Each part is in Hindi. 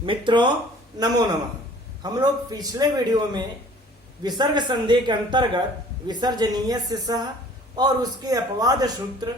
मित्रों नमो नमः। हम लोग पिछले वीडियो में विसर्ग संधि के अंतर्गत विसर्जनीय से सह और उसके अपवाद सूत्र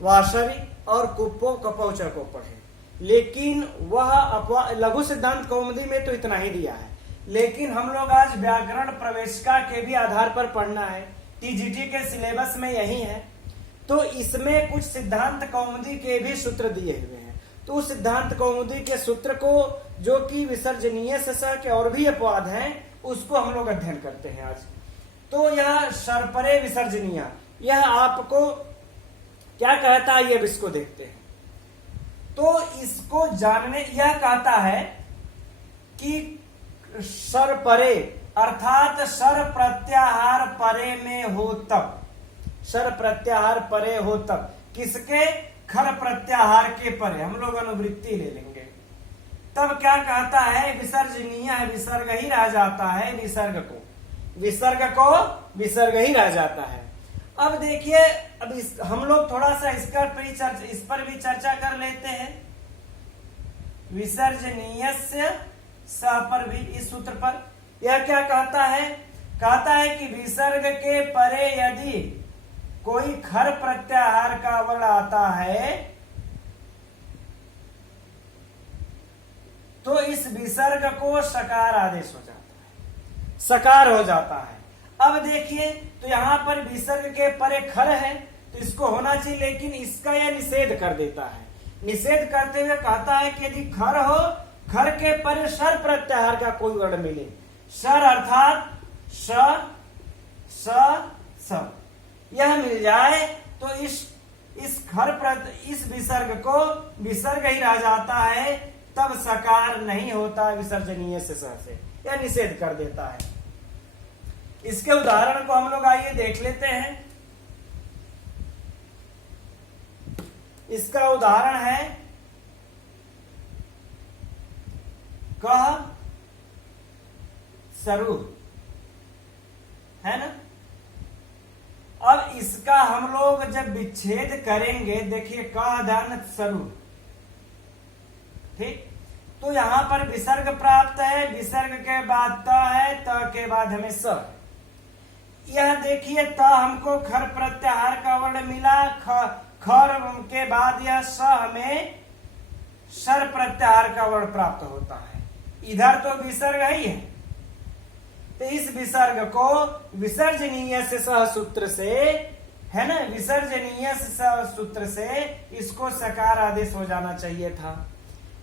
वाशरी और कुप्पो कपौच को पढ़े, लेकिन वह लघु सिद्धांत कौमुदी में तो इतना ही दिया है। लेकिन हम लोग आज व्याकरण प्रवेशिका के भी आधार पर पढ़ना है, टीजीटी के सिलेबस में यही है, तो इसमें कुछ सिद्धांत कौमुदी के भी सूत्र दिए हुए हैं। तो उस सिद्धांत कौमुदी के सूत्र को, जो कि विसर्जनीय से सह के और भी अपवाद हैं, उसको हम लोग अध्ययन करते हैं आज। तो यह शरपरे विसर्जनीय, यह आपको क्या कहता है, ये अब इसको देखते हैं। तो इसको जानने, यह कहता है कि शरपरे अर्थात शर प्रत्याहार परे में हो तब, शर प्रत्याहार परे हो तब, किसके? खर प्रत्याहार के परे। हम लोग अनुवृत्ति ले लेंगे। तब क्या कहता है? विसर्जनीय है, विसर्ग ही रह जाता है, विसर्ग ही रह जाता है। अब देखिए, अब हम लोग थोड़ा सा इस पर भी चर्चा कर लेते हैं। विसर्जनीय से सह पर भी, इस सूत्र पर यह क्या कहता है? कहता है कि विसर्ग के परे यदि कोई खर प्रत्याहार का वर्ण आता है तो इस विसर्ग को सकार आदेश हो जाता है, सकार हो जाता है। अब देखिए, तो यहां पर विसर्ग के परे खर है तो इसको होना चाहिए, लेकिन इसका यह निषेध कर देता है। निषेध करते हुए कहता है कि यदि खर हो, खर के परे शर प्रत्याहार का कोई वर्ण मिले, शर अर्थात स यह मिल जाए तो इस विसर्ग को विसर्ग ही रह जाता है, तब सकार नहीं होता विसर्जनीय से सह से, यह निषेध कर देता है। इसके उदाहरण को हम लोग आइए देख लेते हैं। इसका उदाहरण है कह सरु, है ना। अब इसका हम लोग जब विच्छेद करेंगे, देखिए कह धन सरु, ठीक। तो यहां पर विसर्ग प्राप्त है, विसर्ग के बाद त है, त के बाद हमें स। यह देखिए, त हमको खर प्रत्याहार का वर्ण मिला, खर के बाद यह स हमें शर प्रत्याहार का वर्ण प्राप्त होता है। इधर तो विसर्ग ही है, तो इस विसर्ग को विसर्जनीय से सह सूत्र से, है ना, विसर्जनीय से सह सूत्र से इसको सकार आदेश हो जाना चाहिए था।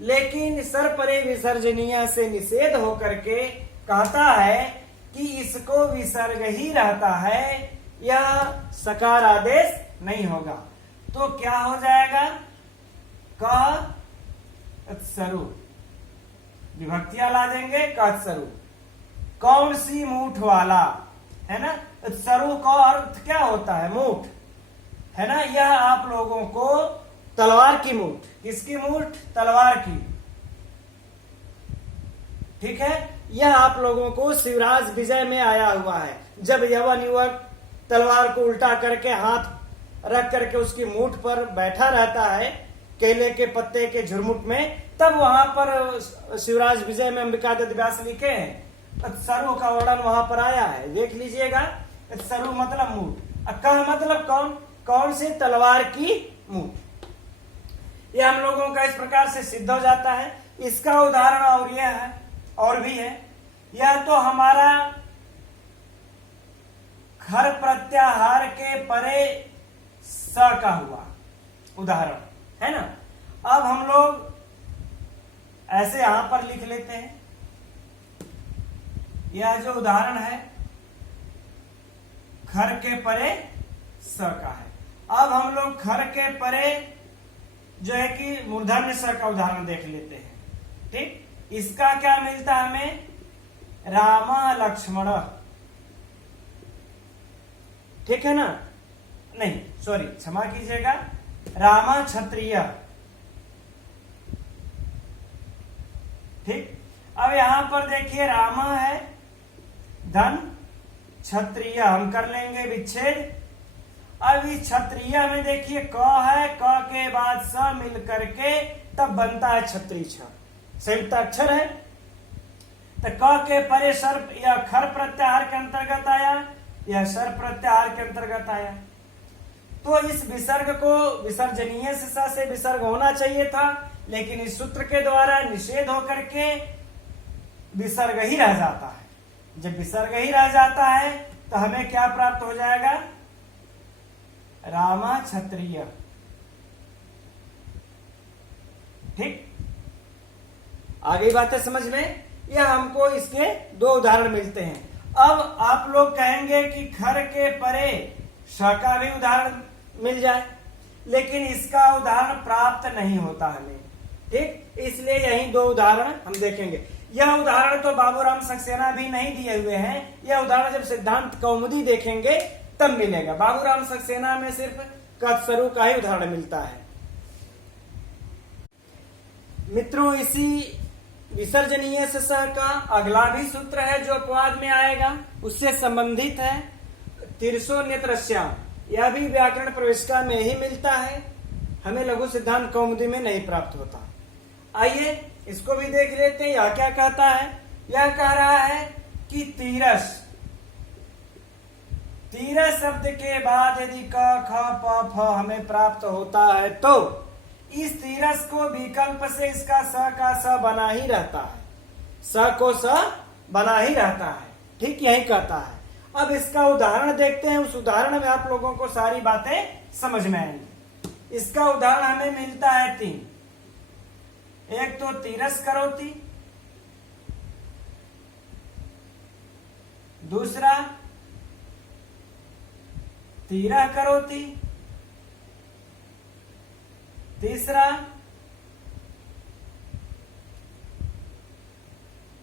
लेकिन सरपरे विसर्जनीय से निषेध होकर के कहता है कि इसको विसर्ग ही रहता है, यह सकार आदेश नहीं होगा। तो क्या हो जाएगा? कह सरु, विभक्तियां ला देंगे, कह सरु। कौन सी मूठ वाला, है ना। सरु का अर्थ क्या होता है? मूठ, है ना। यह आप लोगों को तलवार की मूठ, किसकी मूठ? तलवार की, ठीक है। यह आप लोगों को शिवराज विजय में आया हुआ है, जब यवन युवक तलवार को उल्टा करके हाथ रख करके उसकी मूठ पर बैठा रहता है, केले के पत्ते के झुरमुट में, तब वहां पर शिवराज विजय में अंबिकादत्त व्यास लिखे हैं, सरु का वर्णन वहां पर आया है, देख लीजिएगा। सरु मतलब मूठ, कह मतलब कौन सी? तलवार की मूठ। यह हम लोगों का इस प्रकार से सिद्ध हो जाता है। इसका उदाहरण और यह है, और भी है। यह तो हमारा खर प्रत्याहार के परे स का हुआ उदाहरण, है ना। अब हम लोग ऐसे यहां पर लिख लेते हैं। यह जो उदाहरण है खर के परे स का है। अब हम लोग खर के परे जो है कि मूर्धन्य स का उदाहरण देख लेते हैं, ठीक। इसका क्या मिलता है हमें? रामा लक्ष्मण, ठीक है ना। नहीं सॉरी, क्षमा कीजिएगा, रामा क्षत्रिय, ठीक। अब यहां पर देखिए रामा है, धन क्षत्रिय, हम कर लेंगे विच्छेद। अब इस क्षत्रिय में देखिए क है, क के बाद स मिल करके तब बनता है क्षत्रिय। संयुक्त अक्षर है। तो क के परे सर या खर प्रत्याहार के अंतर्गत आया, यह सर प्रत्याहार के अंतर्गत आया। तो इस विसर्ग को विसर्जनीय से विसर्ग होना चाहिए था, लेकिन इस सूत्र के द्वारा निषेध होकर के विसर्ग ही रह जाता है। जब विसर्ग ही रह जाता है तो हमें क्या प्राप्त हो जाएगा? रामा क्षत्रिय। ठीक, आगे बातें समझ में। यह हमको इसके दो उदाहरण मिलते हैं। अब आप लोग कहेंगे कि खर के परे श का भी उदाहरण मिल जाए, लेकिन इसका उदाहरण प्राप्त नहीं होता हमें। ठीक, इसलिए यही दो उदाहरण हम देखेंगे। यह उदाहरण तो बाबूराम सक्सेना भी नहीं दिए हुए हैं, यह उदाहरण जब सिद्धांत कौमुदी देखेंगे तब मिलेगा। बाबूराम सक्सेना में सिर्फ कत्सरु का ही उदाहरण मिलता है। मित्रों, इसी विसर्जनीय से स का अगला भी सूत्र है जो अपवाद में आएगा, उससे संबंधित है। तिरसो नेत्रस्याम, यह भी व्याकरण प्रविष्टा में ही मिलता है, हमें लघु सिद्धांत कौमुदी में नहीं प्राप्त होता। आइए इसको भी देख लेते हैं। यह क्या कहता है? यह कह रहा है कि तीरस, तीरस शब्द के बाद यदि क ख प फ हमें प्राप्त होता है तो इस तीरस को विकल्प से इसका स का स बना ही रहता है, स को स बना ही रहता है। ठीक, यही कहता है। अब इसका उदाहरण देखते हैं, उस उदाहरण में आप लोगों को सारी बातें समझ में आएंगी। इसका उदाहरण हमें मिलता है 3। एक तो तीरस करोति, दूसरा तीरह करोति, तीसरा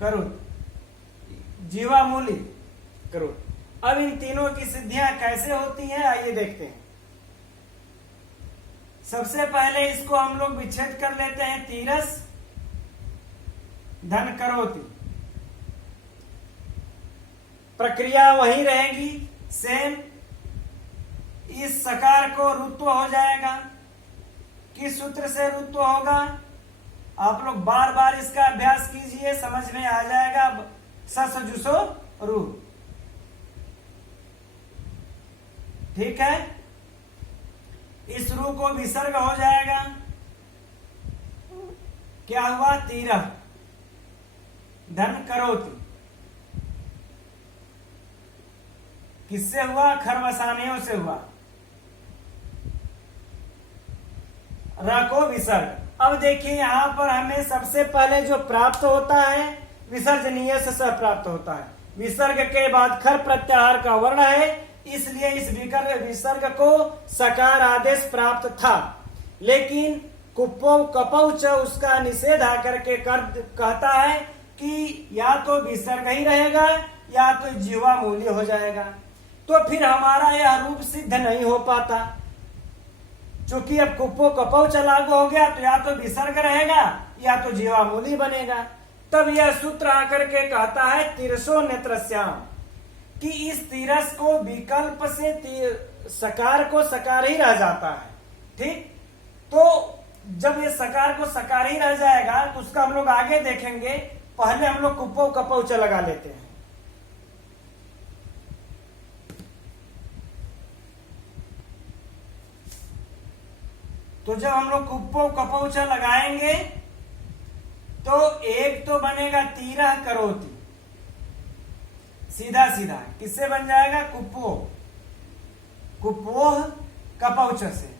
करुत, जीवामूली करुत। अब इन तीनों की सिद्धियां कैसे होती हैं आइए देखते हैं। सबसे पहले इसको हम लोग विच्छेद कर लेते हैं। तीरस धन करोति, प्रक्रिया वही रहेगी सेम। इस सकार को रुत्व हो जाएगा। किस सूत्र से रुत्व होगा? आप लोग बार बार इसका अभ्यास कीजिए, समझ में आ जाएगा। सजुसो रू। ठीक है, इस रू को विसर्ग हो जाएगा। क्या हुआ? तीरह धन करोति। किससे हुआ? खरवसानियों से हुआ। र को विसर्ग। अब देखिए यहां पर हमें सबसे पहले जो प्राप्त होता है विसर्जनीय से स प्राप्त होता है। विसर्ग के बाद खर प्रत्याहार का वर्ण है, इसलिए इस विसर्ग को सकार आदेश प्राप्त था। लेकिन कुप्पो कपौ च उसका निषेध आकर के कहता है कि या तो विसर्ग ही रहेगा या तो जीवा मूल्य हो जाएगा। तो फिर हमारा यह रूप सिद्ध नहीं हो पाता, चूंकि अब कुप्पो कपौ च लागू हो गया तो या तो विसर्ग रहेगा या तो जीवा मूल्य बनेगा। तब यह सूत्र आकर के कहता है तिरसो नेत्रस्याम, कि इस तीरस को विकल्प से सकार को सकार ही रह जाता है। ठीक, तो जब ये सकार को सकार ही रह जाएगा तो उसका हम लोग आगे देखेंगे। पहले हम लोग कुप्पो कपौ च लगा लेते हैं। तो जब हम लोग कुप्पो कपौ च लगाएंगे तो एक तो बनेगा तीरह करोति, सीधा सीधा किससे बन जाएगा? कुप्पो, कुप्पोह कपौ च से।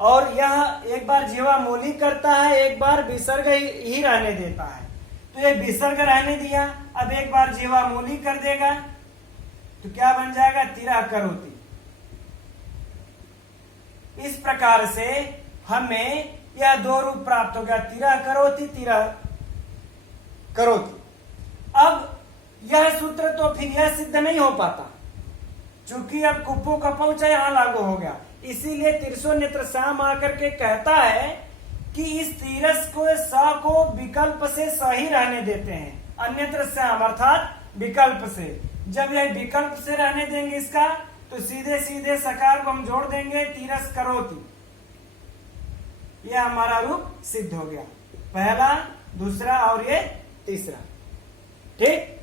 और यह एक बार जीवा मूली करता है, एक बार विसर्ग ही रहने देता है। तो ये विसर्ग रहने दिया, अब एक बार जीवा मूली कर देगा तो क्या बन जाएगा? तीरह करोति। इस प्रकार से हमें यह दो रूप प्राप्त हो गया, तीरह करोति, तीरह करोति। अब यह सूत्र तो फिर यह सिद्ध नहीं हो पाता, चूंकि अब कुप्पो कपौ च यहां लागू हो गया। इसीलिए तिरसो नेत्रस्याम आकर के कहता है कि इस तीरस को स को विकल्प से स ही रहने देते हैं, अन्यत्र श्याम अर्थात विकल्प से। जब यह विकल्प से रहने देंगे इसका तो सीधे सीधे सकार को हम जोड़ देंगे तिरस्करोति, यह हमारा रूप सिद्ध हो गया, पहला, दूसरा और ये तीसरा। ठीक।